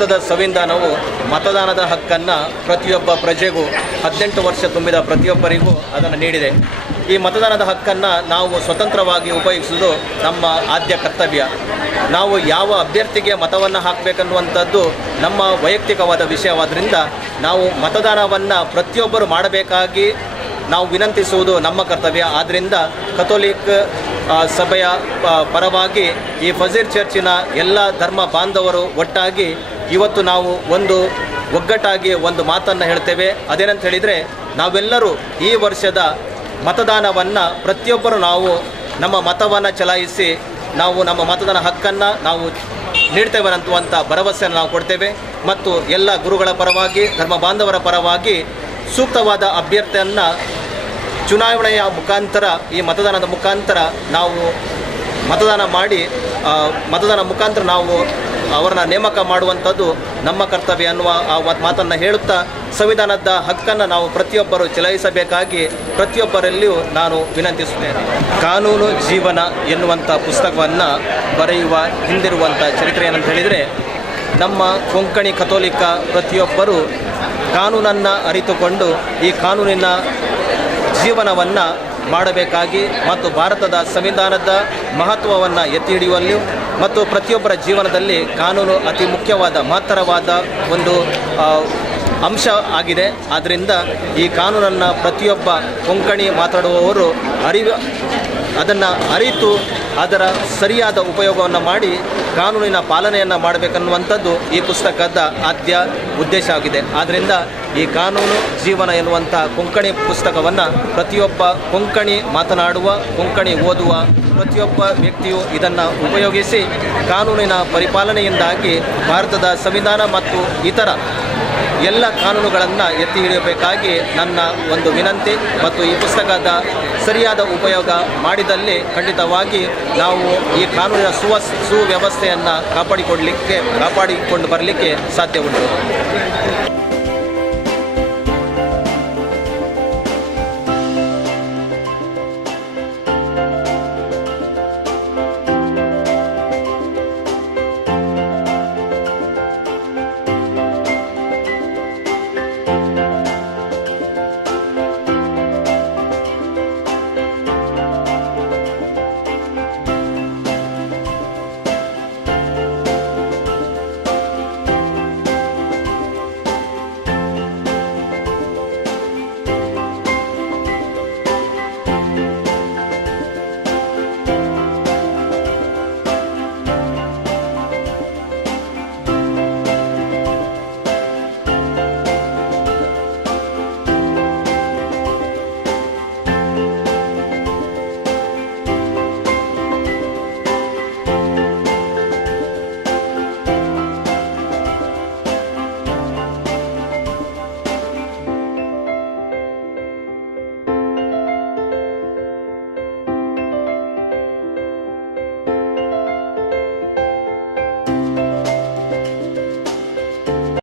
ಭಾರತದ ಸಂವಿಧಾನವು ಮತದಾನದ ಹಕ್ಕನ್ನು ಪ್ರತಿಯೊಬ್ಬ ಪ್ರಜೆಗೂ 18 ವರ್ಷ ತುಂಬಿದ ಪ್ರತಿಯೊಬ್ಬರಿಗೂ ಅದನ್ನು ನೀಡಿದೆ. ಈ ಮತದಾನದ ಹಕ್ಕನ್ನು ನಾವು ಸ್ವತಂತ್ರವಾಗಿ ಉಪಯೋಗಿಸುವುದು ನಮ್ಮ ಆದ್ಯ ಕರ್ತವ್ಯ. ನಾವು ಯಾವ ಅಭ್ಯರ್ಥಿಗೆ ಮತವನ್ನು ಹಾಕಬೇಕನ್ನುವಂಥದ್ದು ನಮ್ಮ ವೈಯಕ್ತಿಕವಾದ ವಿಷಯವಾದ್ದರಿಂದ ನಾವು ಮತದಾನವನ್ನು ಪ್ರತಿಯೊಬ್ಬರು ಮಾಡಬೇಕಾಗಿ ನಾವು ವಿನಂತಿಸುವುದು ನಮ್ಮ ಕರ್ತವ್ಯ. ಆದ್ದರಿಂದ ಕಥೋಲಿಕ್ ಸಭೆಯ ಪರವಾಗಿ ಈ ಫಜೀರ್ ಚರ್ಚಿನ ಎಲ್ಲ ಧರ್ಮ ಬಾಂಧವರು ಒಟ್ಟಾಗಿ ಇವತ್ತು ನಾವು ಒಂದು ಒಗ್ಗಟ್ಟಾಗಿ ಒಂದು ಮಾತನ್ನು ಹೇಳ್ತೇವೆ. ಅದೇನಂತ ಹೇಳಿದರೆ, ನಾವೆಲ್ಲರೂ ಈ ವರ್ಷದ ಮತದಾನವನ್ನು ಪ್ರತಿಯೊಬ್ಬರು ನಾವು ನಮ್ಮ ಮತವನ್ನು ಚಲಾಯಿಸಿ ನಾವು ನಮ್ಮ ಮತದಾನ ಹಕ್ಕನ್ನು ನಾವು ನೀಡ್ತೇವೆ ಅನ್ನುವಂಥ ಭರವಸೆಯನ್ನು ನಾವು ಕೊಡ್ತೇವೆ. ಮತ್ತು ಎಲ್ಲ ಗುರುಗಳ ಪರವಾಗಿ ಧರ್ಮ ಬಾಂಧವರ ಪರವಾಗಿ ಸೂಕ್ತವಾದ ಅಭ್ಯರ್ಥಿಯನ್ನು ಚುನಾವಣೆಯ ಮುಖಾಂತರ ಈ ಮತದಾನದ ಮುಖಾಂತರ ನಾವು ಮತದಾನ ಮಾಡಿ ಮತದಾನ ಮುಖಾಂತರ ನಾವು ಅವರನ್ನು ನೇಮಕ ಮಾಡುವಂಥದ್ದು ನಮ್ಮ ಕರ್ತವ್ಯ ಅನ್ನುವ ಆ ಮಾತನ್ನು ಹೇಳುತ್ತಾ ಸಂವಿಧಾನದ ಹಕ್ಕನ್ನು ನಾವು ಪ್ರತಿಯೊಬ್ಬರು ಚಲಾಯಿಸಬೇಕಾಗಿ ಪ್ರತಿಯೊಬ್ಬರಲ್ಲಿಯೂ ನಾನು ವಿನಂತಿಸುತ್ತೇನೆ. ಕಾನೂನು ಜೀವನ ಎನ್ನುವಂಥ ಪುಸ್ತಕವನ್ನು ಬರೆಯುವ ಹಿಂದಿರುವಂಥ ಚರಿತ್ರೆ ಏನಂತ ಹೇಳಿದರೆ, ನಮ್ಮ ಕೊಂಕಣಿ ಕಥೋಲಿಕ ಪ್ರತಿಯೊಬ್ಬರು ಕಾನೂನನ್ನು ಅರಿತುಕೊಂಡು ಈ ಕಾನೂನಿನ ಜೀವನವನ್ನು ಮಾಡಬೇಕಾಗಿ ಮತ್ತು ಭಾರತದ ಸಂವಿಧಾನದ ಮಹತ್ವವನ್ನು ಎತ್ತಿ ಹಿಡಿಯುವಲ್ಲಿಯೂ ಮತ್ತು ಪ್ರತಿಯೊಬ್ಬರ ಜೀವನದಲ್ಲಿ ಕಾನೂನು ಅತಿ ಮುಖ್ಯವಾದ ಮಹತ್ತರವಾದ ಒಂದು ಅಂಶ ಆಗಿದೆ. ಆದ್ದರಿಂದ ಈ ಕಾನೂನನ್ನು ಪ್ರತಿಯೊಬ್ಬ ಕೊಂಕಣಿ ಮಾತಾಡುವವರು ಅದನ್ನು ಅರಿತು ಅದರ ಸರಿಯಾದ ಉಪಯೋಗವನ್ನು ಮಾಡಿ ಕಾನೂನಿನ ಪಾಲನೆಯನ್ನು ಮಾಡಬೇಕನ್ನುವಂಥದ್ದು ಈ ಪುಸ್ತಕದ ಆದ್ಯ ಉದ್ದೇಶ ಆಗಿದೆ. ಆದ್ದರಿಂದ ಈ ಕಾನೂನು ಜೀವನ ಎನ್ನುವಂಥ ಕೊಂಕಣಿ ಪುಸ್ತಕವನ್ನು ಪ್ರತಿಯೊಬ್ಬ ಕೊಂಕಣಿ ಮಾತನಾಡುವ ಕೊಂಕಣಿ ಓದುವ ಪ್ರತಿಯೊಬ್ಬ ವ್ಯಕ್ತಿಯು ಇದನ್ನು ಉಪಯೋಗಿಸಿ ಕಾನೂನಿನ ಪರಿಪಾಲನೆಯಿಂದಾಗಿ ಭಾರತದ ಸಂವಿಧಾನ ಮತ್ತು ಇತರ ಎಲ್ಲ ಕಾನೂನುಗಳನ್ನು ಎತ್ತಿ ಹಿಡಿಯಬೇಕಾಗಿ ನನ್ನ ಒಂದು ವಿನಂತಿ. ಮತ್ತು ಈ ಪುಸ್ತಕದ ಸರಿಯಾದ ಉಪಯೋಗ ಮಾಡಿದಲ್ಲಿ ಖಂಡಿತವಾಗಿ ನಾವು ಈ ಕಾನೂನಿನ ಸುವ್ಯವಸ್ಥೆಯನ್ನು ಕಾಪಾಡಿಕೊಂಡು ಬರಲಿಕ್ಕೆ ಸಾಧ್ಯ ಉಂಟು.